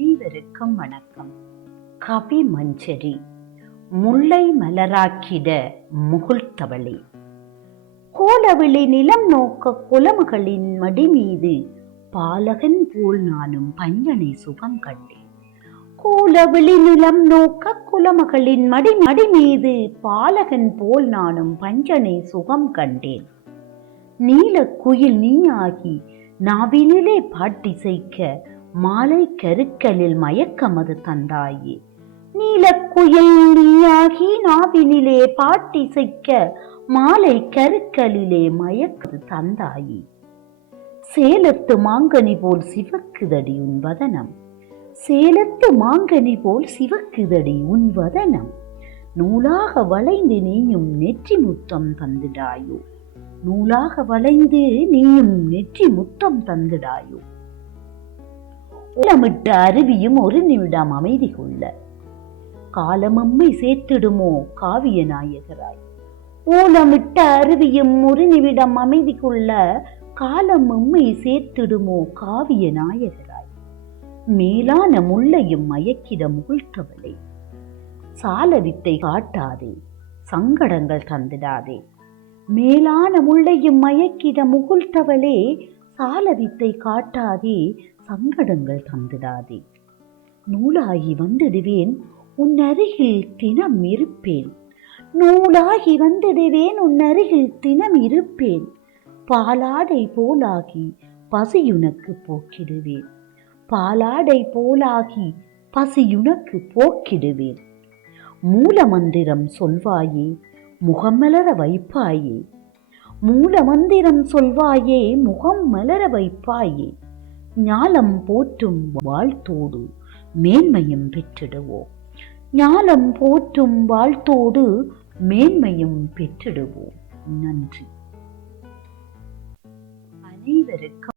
அனைவருக்கும் வணக்கம். கவி மஞ்சரி. முல்லை மலராக்கிட முகுழ்த்தவளே. கோலவிழி நிலம் நோக்க குலமகளின் மடி மீது பாலகன் போல் நானும் பஞ்சனை சுகம் கண்டேன். கோலவிழி நிலம் நோக்க குலமகளின் மடி மீது பாலகன் போல் நானும் பஞ்சனை சுகம் கண்டேன். நீல குயில் நீயாகி நாவினிலே பாட்டிசைக்க மாலை கருக்கலில் மயக்கமது தந்தாயே. நீலக்குயில் நீயாகி நாவினிலே பாட்டிசைக்க மாலை கருக்கலிலே மயக்கது தந்தாயே. சேலத்து மாங்கனி போல் சிவக்குதடி உன் வதனம். சேலத்து மாங்கனி போல் சிவக்குதடி உன் வதனம். நூலாக வளைந்து நீயும் நெற்றி முத்தம் தந்திடாயோ. நூலாக வளைந்து நீயும் நெற்றி முத்தம் தந்திடாயோ. ஓலமிட்ட அருவியும் ஒரு நிமிடம் அமைதி கொள்ள காலமம்மை சேர்த்திடுமோ காவிய நாயகராய். ஓலமிட்ட அருவியும் ஒரு நிமிடம் அமைதி கொள்ள காலமம்மை சேர்த்திடுமோ காவிய நாயகராய். மேலான முல்லையும் மயக்கிட முகுழ்த்தவளே. சால வித்தை காட்டாதே, சங்கடங்கள் தந்திடாதே. மேலான முல்லையும் மயக்கிட முகுழ்த்தவளே. சால வித்தை காட்டாதே, சங்கடங்கள் தந்திடாதே. நூலாகி வந்திடுவேன் உன் அருகில் தினம் இருப்பேன். நூலாகி வந்திடுவேன் உன் அருகில் தினம் இருப்பேன். பாலாடை போலாகி பசியுனக்கு போக்கிடுவேன். பாலாடை போலாகி பசியுனக்கு போக்கிடுவேன். மூல மந்திரம் சொல்வாயே முகம் மலர வைப்பாயே. மூல மந்திரம் சொல்வாயே முகம் மலர வைப்பாயே. ஞாலம் போற்றும் வாழ்த்தோடு மேன்மையும் பெற்றிடுவோம். ஞாலம் போற்றும் வாழ்த்தோடு மேன்மையும் பெற்றிடுவோம். நன்றி. அனைவருக்கும்